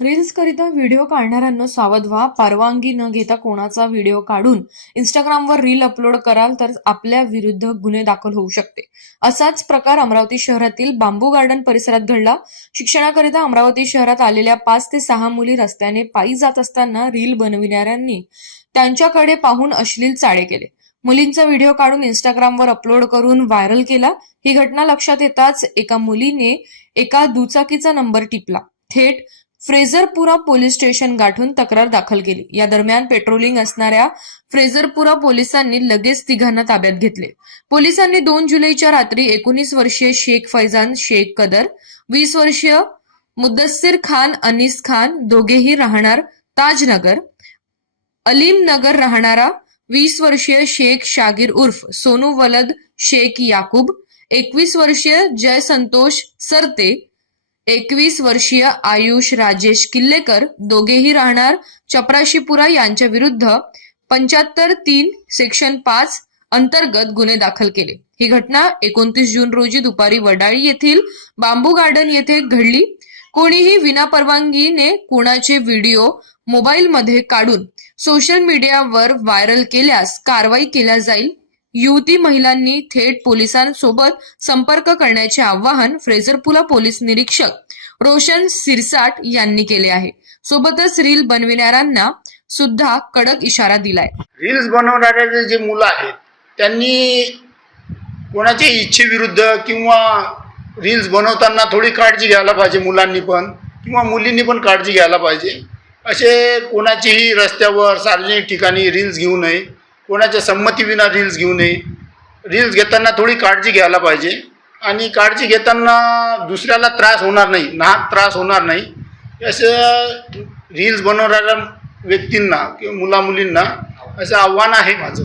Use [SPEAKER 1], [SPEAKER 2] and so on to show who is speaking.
[SPEAKER 1] Reels करिता video काढणाऱ्यांना सावध व्हा. परवानगी न घेता कोणाचा व्हिडिओ काढून इंस्टाग्रामवर रील अपलोड कराल तर आपल्या विरुद्ध गुन्हे दाखल होऊ शकते. असाच प्रकार अमरावती शहरातील बांबू गार्डन परिसरात घडला. शिक्षणाकरिता अमरावती शहरात आलेल्या पाच ते सहा मुली रस्त्याने पायी जात असताना रील बनविणाऱ्यांनी त्यांच्याकडे पाहून अश्लील चाळे केले. मुलींचा व्हिडिओ काढून इंस्टाग्रामवर अपलोड करून व्हायरल केला. ही घटना लक्षात येताच एका मुलीने एका दुचाकीचा नंबर टिपला. थेट फ्रेझरपुरा पोलीस स्टेशन गाठून तक्रार दाखल केली. या दरम्यान पेट्रोलिंग असणाऱ्या फ्रेझरपुरा पोलिसांनी लगेच तिघांना ताब्यात घेतले. पोलिसांनी दोन जुलैच्या रात्री एकोणीस वर्षीय शेख फैजान शेख कदर वीस वर्षीय मुद्दस्सिर खान अनीस खान दोघेही राहणार ताजनगर अलीमनगर राहणारा वीस वर्षीय शेख शागिर उर्फ सोनू वलद शेख याकूब एकवीस वर्षीय जय संतोष सरते एकवीस वर्षीय आयुष राजेश किल्लेकर दोघेही राहणार चपराशीपुरा यांच्या विरुद्ध पंच्याहत्तर तीन सेक्शन पाच अंतर्गत गुन्हे दाखल केले. ही घटना एकोणतीस जून रोजी दुपारी वडाळी येथील बांबू गार्डन येथे घडली. कोणीही विनापरवानगीने कुणाचे व्हिडिओ मोबाईलमध्ये काढून सोशल मीडियावर व्हायरल केल्यास कारवाई केल्या जाईल युवती महिलांनी थेट पोलिसांसोबत संपर्क करण्याचे आवाहन फ्रेझरपुला पोलीस निरीक्षक रोशन सिरसाट यांनी केले आहे. सोबतच रील बनविणाऱ्यांना सुद्धा कडक इशारा दिलाय.
[SPEAKER 2] रील्स बनवणाऱ्या जे मुलं आहेत त्यांनी कोणाच्या इच्छेविरुद्ध किंवा रील्स बनवताना थोडी काळजी घ्यायला पाहिजे मुलांनी पण किंवा मुलींनी पण काळजी घ्यायला पाहिजे. असे कोणाचीही रस्त्यावर सार्वजनिक ठिकाणी रील्स घेऊ नये. कोणाच्या संमतीविना रील्स घेऊ नये. रील्स घेताना थोडी काळजी घ्यायला पाहिजे. आणि काळजी घेताना दुसऱ्याला त्रास होणार नाही नाहक त्रास होणार नाही. असं रील्स बनवणाऱ्या व्यक्तींना किंवा मुलामुलींना असं आव्हान आहे माझं.